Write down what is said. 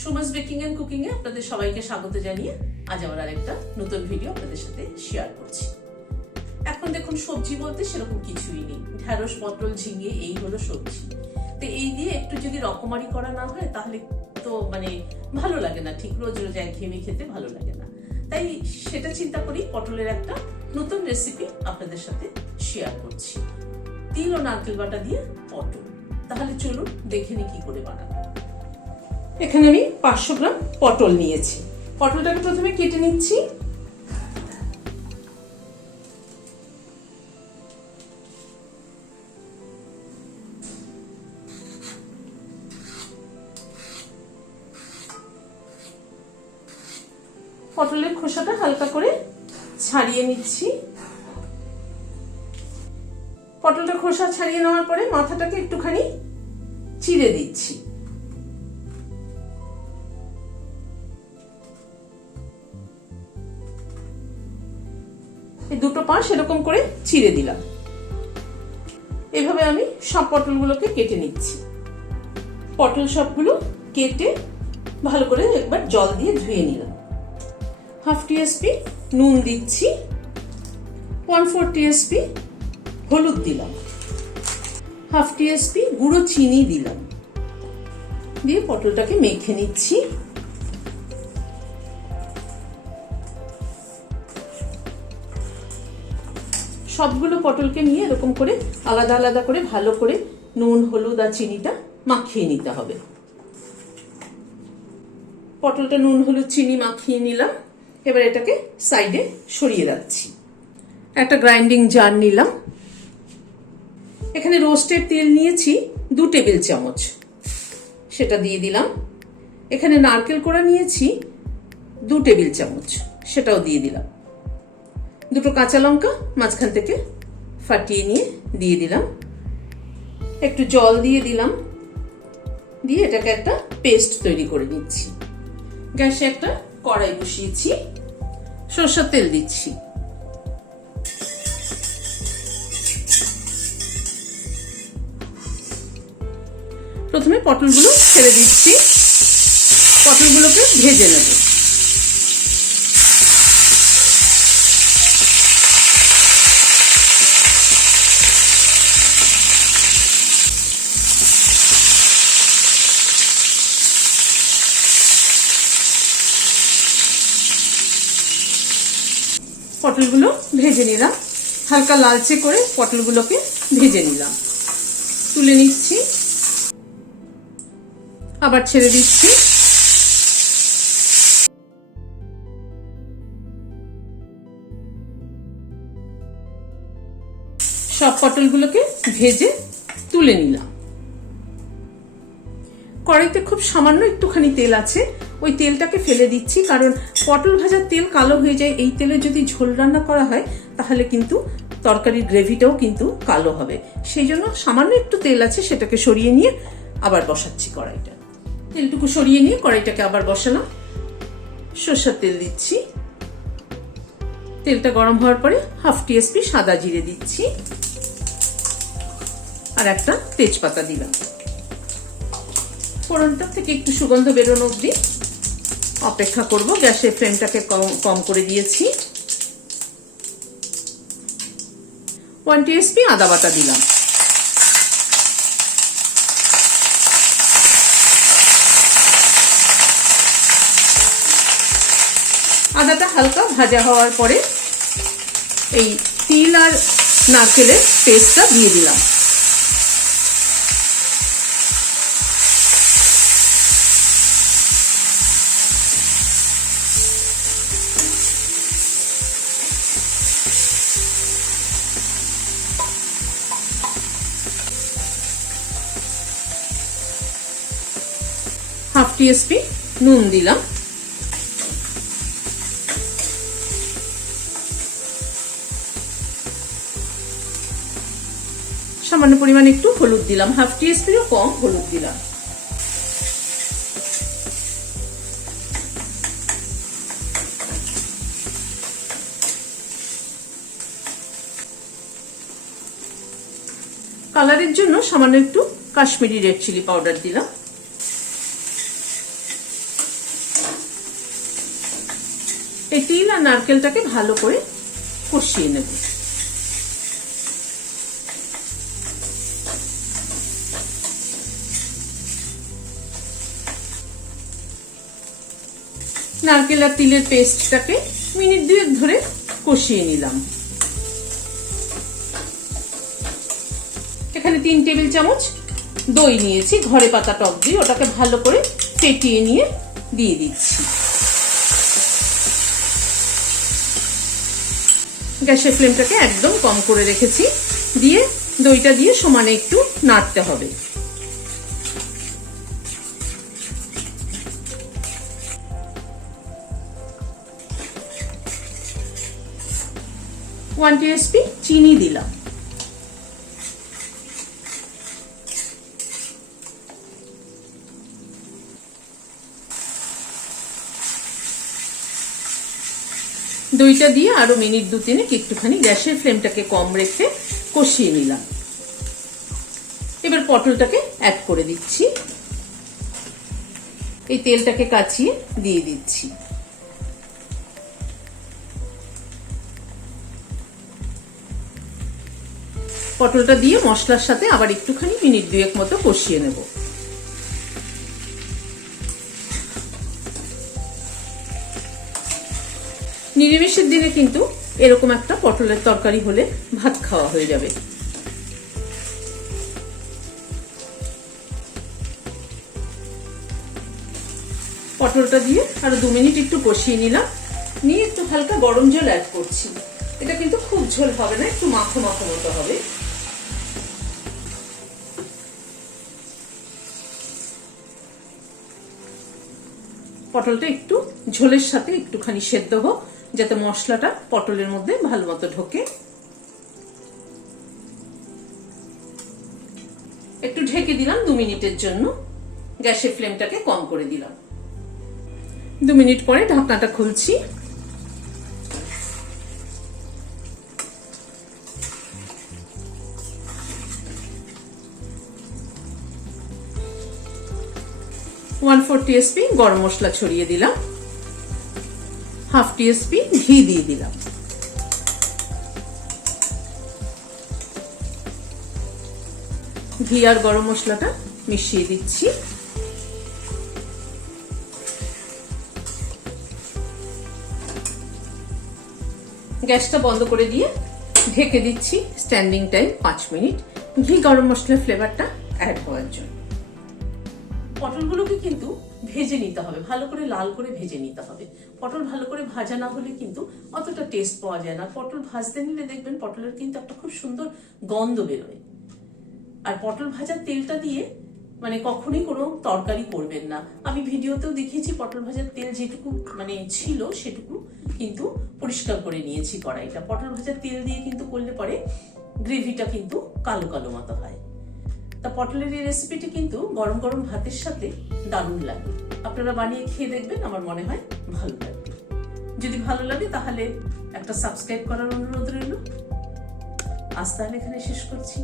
Suma's baking and cooking এ আপনাদের সবাইকে স্বাগত জানিয়ে আজ আমরা আরেকটা নতুন ভিডিও আপনাদের সাথে শেয়ার করছি। এখন দেখুন সবজি বলতে সেরকম কিছুই নেই, ঢেঁড়স পটল ঝিঙে এই হলো সবজি। তো এই দিয়ে একটু যদি রকমারি করা না হয় তাহলে তো ভালো লাগে না, ঠিক রোজ রোজ একঘেয়েমি খেতে ভালো লাগে না। তাই সেটা চিন্তা করি পটলের একটা নতুন রেসিপি আপনাদের সাথে শেয়ার করছি, তিল ও নারকেল বাটা দিয়ে পটল। তাহলে চলুন দেখে নি কি করে বানাবো। এখানে আমি 500 গ্রাম পটল নিয়েছি। পটলটাকে প্রথমে কেটে নিচ্ছি। পটলের খোসাটা হালকা করে ছাড়িয়ে নিচ্ছি। পটলটা খোসা ছাড়িয়ে নেওয়ার পরে মাথাটাকে একটুখানি চিড়ে দিচ্ছি। এই দুটো পাশ এরকম করে চিড়ে দিলাম। এভাবে আমি সব পটলগুলোকে কেটে নিচ্ছি। পটল সবগুলো কেটে ভালো করে একবার জল দিয়ে ধুয়ে নিলাম। হাফ টিএসপি নুন দিচ্ছি, 1/4 টিএসপি হলুদ দিলাম, হাফ টিএসপি গুঁড়ো চিনি দিলাম, দিয়ে পটলটাকে মেখে নিচ্ছি। সবগুলো পটলকে নিয়ে এরকম করে আলাদা আলাদা করে ভালো করে নুন হলুদ আর চিনিটা মাখিয়ে নিতে হবে। পটলটা নুন হলুদ চিনি মাখিয়ে নিলাম। এবার এটাকে সাইডে সরিয়ে রাখছি। একটা গ্রাইন্ডিং জার নিলাম। এখানে রোস্টেড তেল নিয়েছি 2 টেবিল চামচ, সেটা দিয়ে দিলাম। এখানে নারকেল কোড়া নিয়েছি 2 টেবিল চামচ, সেটাও দিয়ে দিলাম। দুটো কাঁচা লঙ্কা মাঝখান থেকে ফাটিয়ে নিয়ে দিয়ে দিলাম। একটু জল দিয়ে দিলাম, দিয়ে এটাকে একটা পেস্ট তৈরি করে নিচ্ছি। গ্যাসে একটা কড়াই বসিয়েছি, সরষের তেল দিচ্ছি। প্রথমে পটলগুলো ছেড়ে দিচ্ছি, পটলগুলোকে ভেজে নেব। পটলগুলো ভেজে নিলাম, হালকা লালচে করে পটলগুলোকে ভেজে নিলাম। তুলে নিচ্ছি, আবার ছেড়ে দিচ্ছি। সব পটলগুলোকে ভেজে তুলে নিলাম। কড়াইতে খুব সামান্য একটুখানি তেল আছে, ওই তেলটাকে ফেলে দিচ্ছি, কারণ পটল ভাজার তেল কালো হয়ে যায়। এই তেলে যদি ঝোল রান্না করা হয় তাহলে কিন্তু তরকারির গ্রেভিটাও কিন্তু কালো হবে। সেই জন্য সামান্য একটু তেল আছে, সেটাকে সরিয়ে নিয়ে আবার বসাচ্ছি কড়াইটা। তেলটুকু সরিয়ে নিয়ে কড়াইটাকে আবার বসালাম। সরষের তেল দিচ্ছি। তেলটা গরম হওয়ার পরে হাফ টিএসপি সাদা জিরে দিচ্ছি, আর একটা তেজপাতা দিলাম। ফোড়নটা থেকে একটু সুগন্ধ বেরোনো অবধি অপেক্ষা করব। গ্যাসের ফ্লেমটাকে কম করে দিয়েছি। 1 টিএসপি আদা বাটা দিলাম। আদাটা হালকা ভাজা হওয়ার পরে এই তিল আর নারকেলের পেস্টটা দিয়ে দিলাম। হাফ টিএসপি নুন দিলাম। সামান্য পরিমাণে একটু হলুদ দিলাম, হাফ টিএসপিরও কম হলুদ দিলাম। কালারের জন্য সামান্য একটু কাশ্মীরি রেড চিলি পাউডার দিলাম। এই তিল আর নারকেলটাকে ভালো করে কষিয়ে নেব। নারকেল আর তিলের পেস্টটাকে মিনিট 2 ধরে কষিয়ে নিলাম। এখানে 3 টেবিল চামচ দই নিয়েছি, ঘরে পাতা টক দই, ওটাকে ভালো করে ফেটিয়ে নিয়ে দিয়ে দিচ্ছি। গ্যাসের ফ্লেমটাকে একদম কম করে রেখেছি, দিয়ে দইটা দিয়ে সমানে একটু নাড়তে হবে। ওয়ান টিস্পুন চিনি দিলাম। দইটা দিয়ে আরো মিনিট 2-3 একটুখানি গ্যাসের ফ্লেমটাকে কম রেখে কষিয়ে নিলাম। এবার পটলটাকে অ্যাড করে দিচ্ছি, এই তেলটাকে কাচিয়ে দিয়ে দিচ্ছি। পটলটা দিয়ে মশলার সাথে আবার একটুখানি মিনিট 2 মতো কষিয়ে নেব। নিরামিষের দিনে কিন্তু এরকম একটা পটলের তরকারি হলে ভাত খাওয়া হয়ে যাবে। পটলটা দিয়ে আরো 2 মিনিট একটু কষিয়ে নিলাম, নিয়ে একটু হালকা গরম জল অ্যাড করছি। এটা কিন্তু খুব ঝোল হবে না, একটু মাখো মাখো মতো হবে। পটলটা একটু ঝোলের সাথে একটুখানি সেদ্ধ হোক, যাতে মশলাটা পটলের মধ্যে ভালো মতো ঢোকে। একটু ঢেকে দিলাম 2 মিনিটের জন্য, গ্যাসের ফ্লেমটাকে কম করে দিলাম। 2 মিনিট পরে ঢাকনাটা খুলছি। ওয়ান 4 টিস্পুন গরম মশলা ছড়িয়ে দিলাম, হাফ টিস্পুন ঘি দিয়ে দিলাম। ঘি আর গরম মশলাটা মিশিয়ে দিচ্ছি। গ্যাসটা বন্ধ করে দিয়ে ঢেকে দিচ্ছি স্ট্যান্ডিং টাইম 5 মিনিট, ঘি গরম মশলার ফ্লেভারটা অ্যাড হওয়ার জন্য। পটলগুলোকে কিন্তু ভেজে নিতে হবে, ভালো করে লাল করে ভেজে নিতে হবে। পটল ভালো করে ভাজা না হলে কিন্তু অতটা টেস্ট পাওয়া যায় না। পটল ভাজতে নিলে দেখবেন পটলের কিন্তু একটা খুব সুন্দর গন্ধ বেরোয়। আর পটল ভাজার তেলটা দিয়ে মানে কখনোই কোনো তরকারি করবেন না। আমি ভিডিওতেও দেখিয়েছি পটল ভাজার তেল যেটুকু মানে ছিল সেটুকু কিন্তু পরিষ্কার করে নিয়েছি কড়াইটা। পটল ভাজার তেল দিয়ে কিন্তু করলে পরে গ্রেভিটা কিন্তু কালো কালো মতো হয়। তা পটলের এই রেসিপিটি কিন্তু গরম গরম ভাতের সাথে দারুণ লাগে। আপনারা বানিয়ে খেয়ে দেখবেন, আমার মনে হয় ভালো লাগবে। যদি ভালো লাগে তাহলে একটা সাবস্ক্রাইব করার অনুরোধ রইল। আজ তাহলে এখানে শেষ করছি।